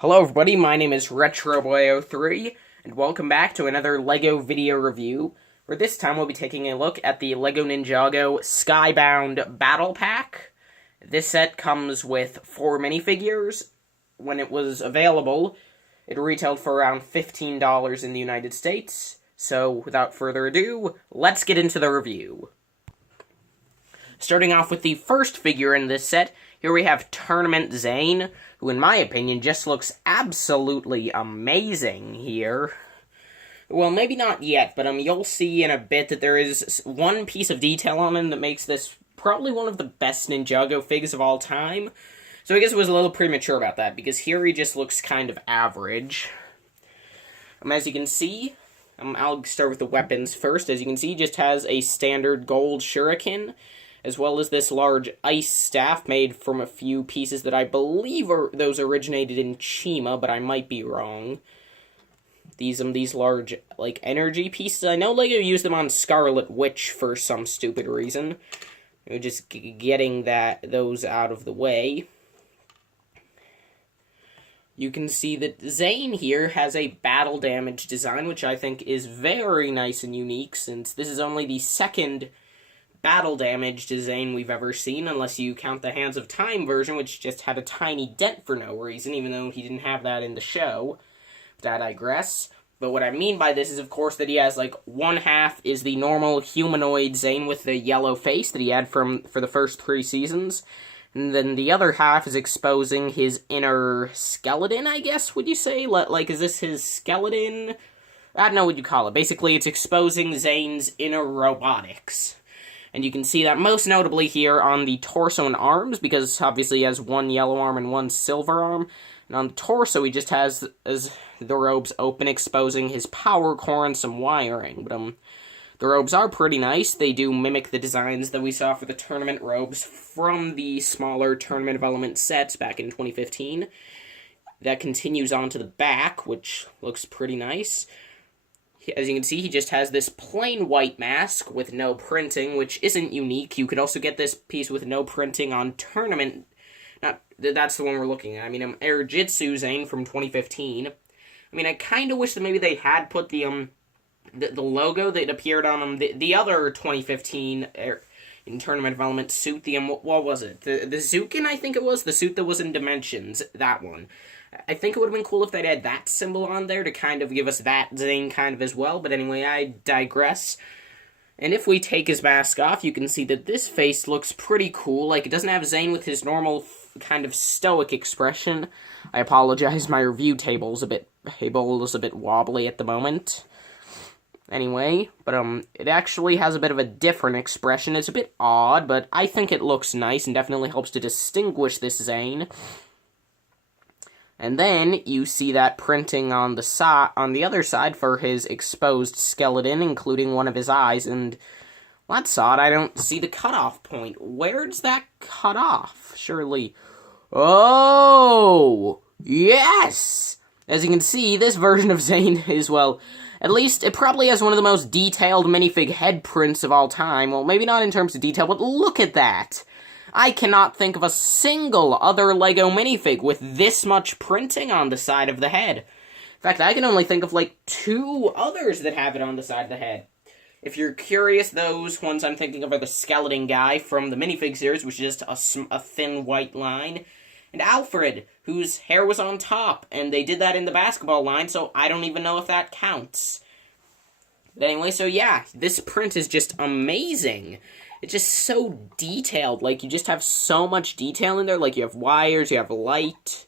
Hello everybody, my name is RetroBoy03, and welcome back to another LEGO video review, where this time we'll be taking a look at the LEGO Ninjago Skybound Battle Pack. This set comes with 4 minifigures. When it was available, it retailed for around $15 in the United States, so without further ado, let's get into the review. Starting off with the first figure in this set, here we have Tournament Zane, who in my opinion just looks absolutely amazing here. Well, maybe not yet, but you'll see in a bit that there is one piece of detail on him that makes this probably one of the best Ninjago figs of all time. So I guess it was a little premature about that, because here he just looks kind of average. As you can see, I'll start with the weapons first. As you can see, he just has a standard gold shuriken, as well as this large ice staff made from a few pieces that I believe those originated in Chima, but I might be wrong. These large, energy pieces. I know LEGO used them on Scarlet Witch for some stupid reason. Just getting those out of the way. You can see that Zane here has a battle damage design, which I think is very nice and unique, since this is only the second battle damage to Zane we've ever seen, unless you count the Hands of Time version, which just had a tiny dent for no reason, even though he didn't have that in the show. But I digress. But what I mean by this is, of course, that he has, one half is the normal humanoid Zane with the yellow face that he had for the first 3 seasons, and then the other half is exposing his inner skeleton, I guess, would you say? Is this his skeleton? I don't know what you call it. Basically, it's exposing Zane's inner robotics. And you can see that most notably here on the torso and arms, because obviously he has one yellow arm and one silver arm. And on the torso, he just has the robes open, exposing his power core and some wiring. But the robes are pretty nice. They do mimic the designs that we saw for the tournament robes from the smaller Tournament of Elements sets back in 2015. That continues on to the back, which looks pretty nice. As you can see, he just has this plain white mask with no printing, which isn't unique. You could also get this piece with no printing on Tournament. That's the one we're looking at. Air Jitsu Zane from 2015. I kind of wish that maybe they had put the logo that appeared on the other 2015 in Tournament of Elements suit. What was it? The Zukin, I think it was? The suit that was in Dimensions. That one. I think it would have been cool if they'd had that symbol on there to kind of give us that Zane kind of as well, but anyway, I digress. And if we take his mask off, you can see that this face looks pretty cool. It doesn't have Zane with his normal kind of stoic expression. I apologize, my review table is a bit wobbly at the moment. Anyway, but it actually has a bit of a different expression. It's a bit odd, but I think it looks nice and definitely helps to distinguish this Zane. And then you see that printing on the other side for his exposed skeleton, including one of his eyes, and well, that's odd. I don't see the cutoff point. Where's that cut off? Surely. Oh! Yes! As you can see, this version of Zane is, well, at least it probably has one of the most detailed minifig head prints of all time. Well, maybe not in terms of detail, but look at that! I cannot think of a single other LEGO minifig with this much printing on the side of the head. In fact, I can only think of, 2 others that have it on the side of the head. If you're curious, those ones I'm thinking of are the skeleton guy from the minifig series, which is just a thin white line, and Alfred, whose hair was on top, and they did that in the basketball line, so I don't even know if that counts. But anyway, so yeah, this print is just amazing. It's just so detailed. You just have so much detail in there. You have wires, you have light.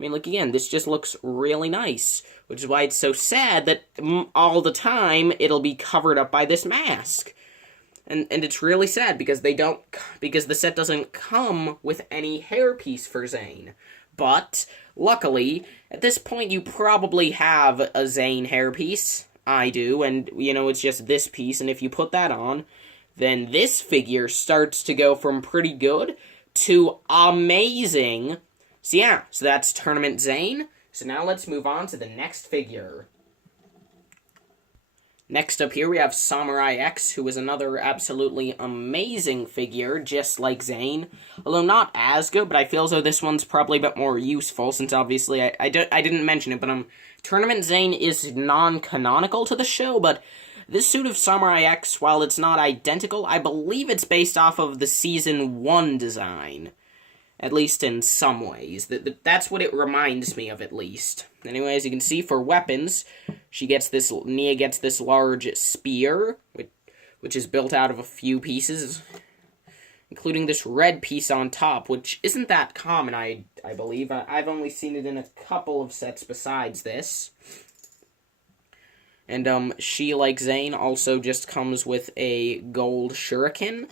Again, this just looks really nice. Which is why it's so sad that all the time it'll be covered up by this mask. And it's really sad because the set doesn't come with any hairpiece for Zane. But, luckily, at this point you probably have a Zane hairpiece. I do, and, it's just this piece, and if you put that on, then this figure starts to go from pretty good to amazing. So yeah, so that's Tournament Zane. So now let's move on to the next figure. Next up here we have Samurai X, who is another absolutely amazing figure, just like Zane. Although not as good, but I feel as though this one's probably a bit more useful, since obviously I didn't mention it, but Tournament Zane is non-canonical to the show, but this suit of Samurai X, while it's not identical, I believe it's based off of the Season 1 design. At least in some ways. That's what it reminds me of, at least. Anyway, as you can see, for weapons, Nia gets this large spear, which is built out of a few pieces, including this red piece on top, which isn't that common, I believe. I've only seen it in a couple of sets besides this. And, she, like Zane, also just comes with a gold shuriken.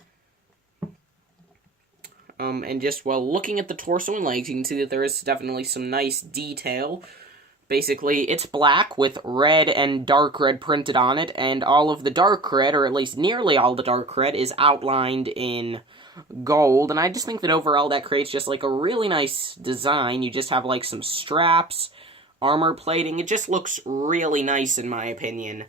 And just while looking at the torso and legs, you can see that there is definitely some nice detail. Basically, it's black with red and dark red printed on it, and all of the dark red, or at least nearly all the dark red, is outlined in gold. And I just think that overall that creates just like a really nice design. You just have like some straps, armor plating. It just looks really nice in my opinion.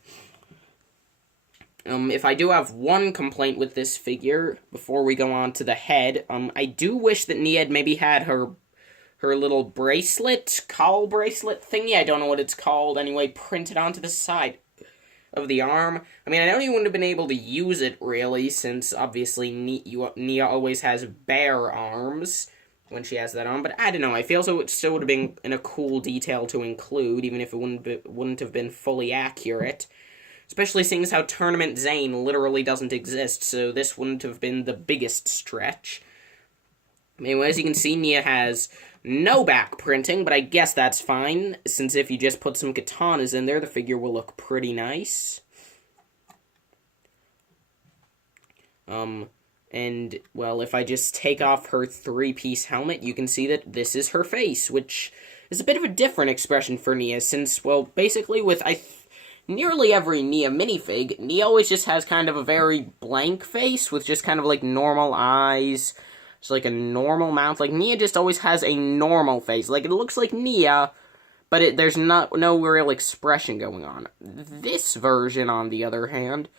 If I do have one complaint with this figure, before we go on to the head, I do wish that Nia had maybe had her little bracelet, cowl bracelet thingy, I don't know what it's called, anyway, printed onto the side of the arm. I mean, I know you wouldn't have been able to use it, really, since, obviously, Nia always has bare arms when she has that on, but I don't know, I feel so it still would have been a cool detail to include, even if it wouldn't have been fully accurate. Especially seeing as how Tournament Zane literally doesn't exist, so this wouldn't have been the biggest stretch. Anyway, as you can see, Nia has no back printing, but I guess that's fine, since if you just put some katanas in there, the figure will look pretty nice. And, well, if I just take off her three-piece helmet, you can see that this is her face, which is a bit of a different expression for Nia, since, well, basically with, nearly every Nia minifig, Nia always just has kind of a very blank face with just kind of like normal eyes, just like a normal mouth. Like Nia just always has a normal face. Like it looks like Nia, but there's no real expression going on. This version, on the other hand,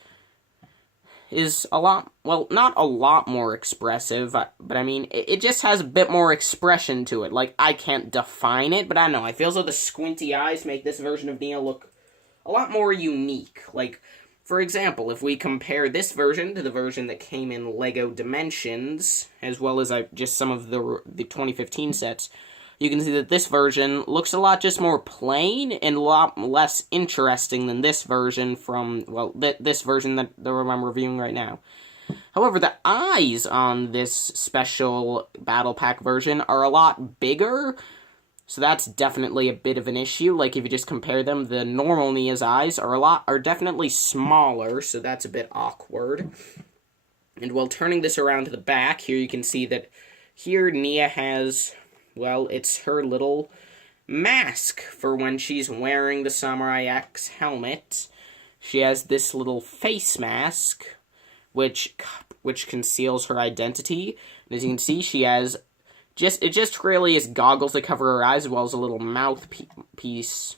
is a lot, well, not a lot more expressive, but I mean, it just has a bit more expression to it. Like, I can't define it, but I don't know. I feel as though the squinty eyes make this version of Nia look a lot more unique. Like, for example, if we compare this version to the version that came in LEGO Dimensions, as well as just some of the 2015 sets, you can see that this version looks a lot just more plain and a lot less interesting than this version from, well, this version that I'm reviewing right now. However, the eyes on this special Battle Pack version are a lot bigger, so that's definitely a bit of an issue. Like, if you just compare them, the normal Nia's eyes are definitely smaller, so that's a bit awkward. And while turning this around to the back, here you can see that here Nia has, well, it's her little mask for when she's wearing the Samurai X helmet. She has this little face mask, which conceals her identity. And as you can see, she has it just really is goggles that cover her eyes, as well as a little mouthpiece.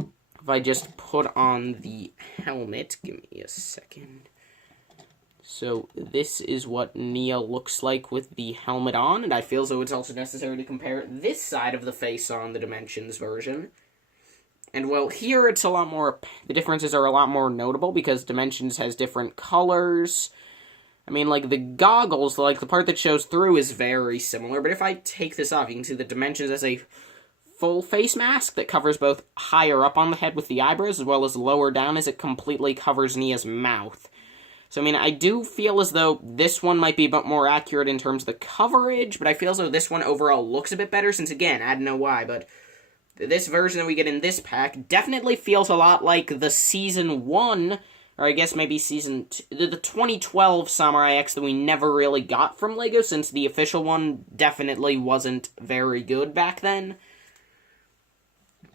If I just put on the helmet, give me a second. So this is what Nia looks like with the helmet on, and I feel as though it's also necessary to compare this side of the face on the Dimensions version. And well, here it's a lot more, the differences are a lot more notable because Dimensions has different colors. I mean, like, the goggles, like, the part that shows through is very similar, but if I take this off, you can see the Dimensions as a full face mask that covers both higher up on the head with the eyebrows, as well as lower down as it completely covers Nia's mouth. So, I mean, I do feel as though this one might be a bit more accurate in terms of the coverage, but I feel as though this one overall looks a bit better, since, again, I don't know why, but this version that we get in this pack definitely feels a lot like the Season 1, or I guess maybe Season 2, the 2012 Samurai X that we never really got from LEGO, since the official one definitely wasn't very good back then.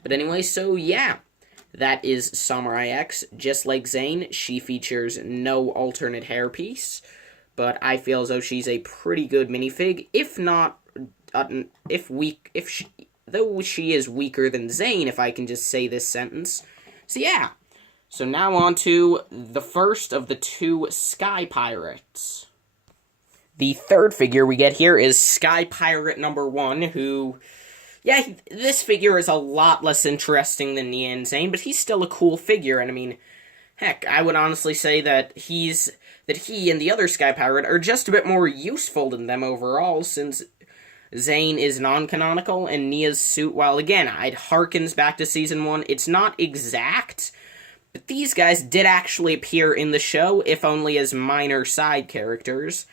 But anyway, so yeah, that is Samurai X. Just like Zane, she features no alternate hairpiece, but I feel as though she's a pretty good minifig, if not, though she is weaker than Zane, if I can just say this sentence. So yeah, So now on to the first of the two Sky Pirates. The third figure we get here is Sky Pirate number 1, who... yeah, this figure is a lot less interesting than AMAZING Zane, but he's still a cool figure, and I mean, heck, I would honestly say that he and the other Sky Pirate are just a bit more useful than them overall, since Zane is non-canonical, and Nia's suit, while again, it harkens back to Season 1, it's not exact, but these guys did actually appear in the show, if only as minor side characters.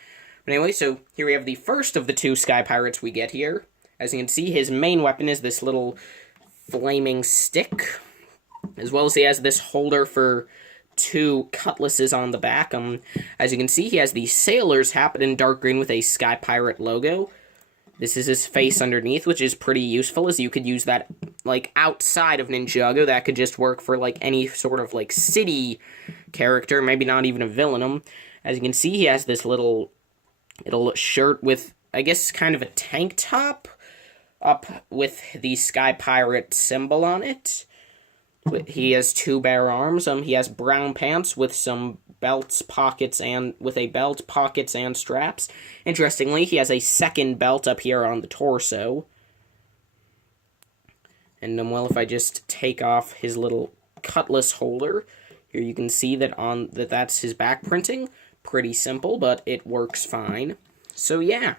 But anyway, so here we have the first of the two Sky Pirates we get here. As you can see, his main weapon is this little flaming stick, as well as he has this holder for 2 cutlasses on the back. As you can see, he has the sailor's hat in dark green with a Sky Pirate logo. This is his face underneath, which is pretty useful, as you could use that, like, outside of Ninjago. That could just work for, like, any sort of, like, city character, maybe not even a villain. As you can see, he has this little shirt with, I guess, kind of a tank top up with the Sky Pirate symbol on it. He has 2 bare arms. He has brown pants with some belts, pockets, and with a belt, pockets, and straps. Interestingly, he has a second belt up here on the torso. And well, if I just take off his little cutlass holder, here you can see that that's his back printing. Pretty simple, but it works fine. So yeah,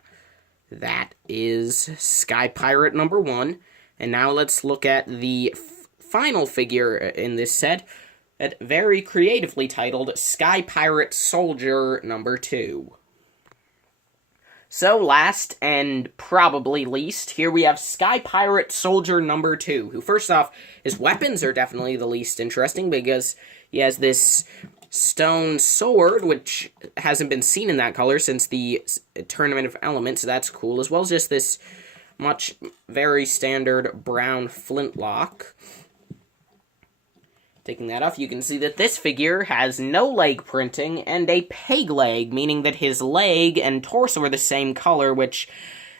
that is Sky Pirate number 1. And now let's look at the final figure in this set, that very creatively titled Sky Pirate Soldier number 2. So last and probably least, here we have Sky Pirate Soldier number 2, who first off, his weapons are definitely the least interesting because he has this stone sword, which hasn't been seen in that color since the Tournament of Elements, so that's cool, as well as just this very standard brown flintlock. Taking that off, you can see that this figure has no leg printing and a peg leg, meaning that his leg and torso are the same color, which,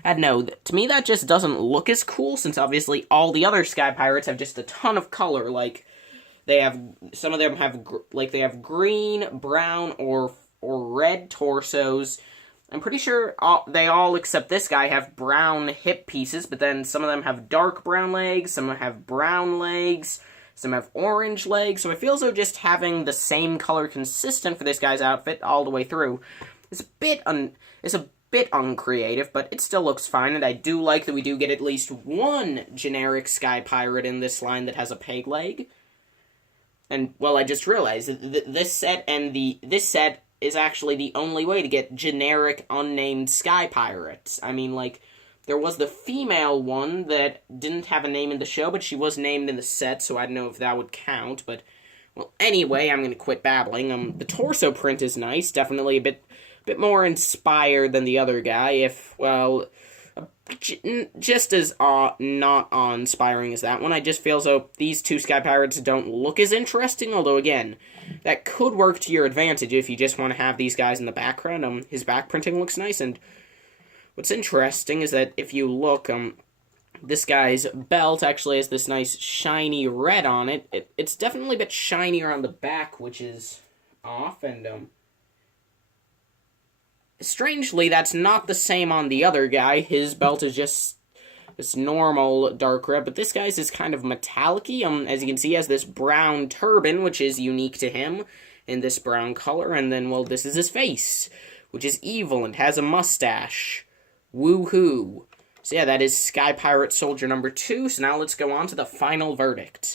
I don't know, to me that just doesn't look as cool, since obviously all the other Sky Pirates have just a ton of color, like, some of them have, they have green, brown, or red torsos. I'm pretty sure they all, except this guy, have brown hip pieces, but then some of them have dark brown legs, some have brown legs, some have orange legs, so it feels though just having the same color consistent for this guy's outfit all the way through is a bit uncreative, but it still looks fine, and I do like that we do get at least one generic Sky Pirate in this line that has a peg leg. And, well, I just realized that this set is actually the only way to get generic unnamed Sky Pirates. I mean, like, there was the female one that didn't have a name in the show, but she was named in the set, so I don't know if that would count, but, well, anyway, I'm gonna quit babbling. The torso print is nice, definitely a bit more inspired than the other guy, just as not awe-inspiring as that one. I just feel as though these two Sky Pirates don't look as interesting, although, again, that could work to your advantage if you just want to have these guys in the background. His back printing looks nice, and what's interesting is that if you look, this guy's belt actually has this nice shiny red on it. It's definitely a bit shinier on the back, which is off, and, strangely, that's not the same on the other guy. His belt is just this normal dark red, but this guy's is kind of metallic-y. As you can see, he has this brown turban, which is unique to him, in this brown color, and then, well, this is his face, which is evil and has a mustache. Woohoo! So yeah, that is Sky Pirate Soldier number 2, so now let's go on to the final verdict.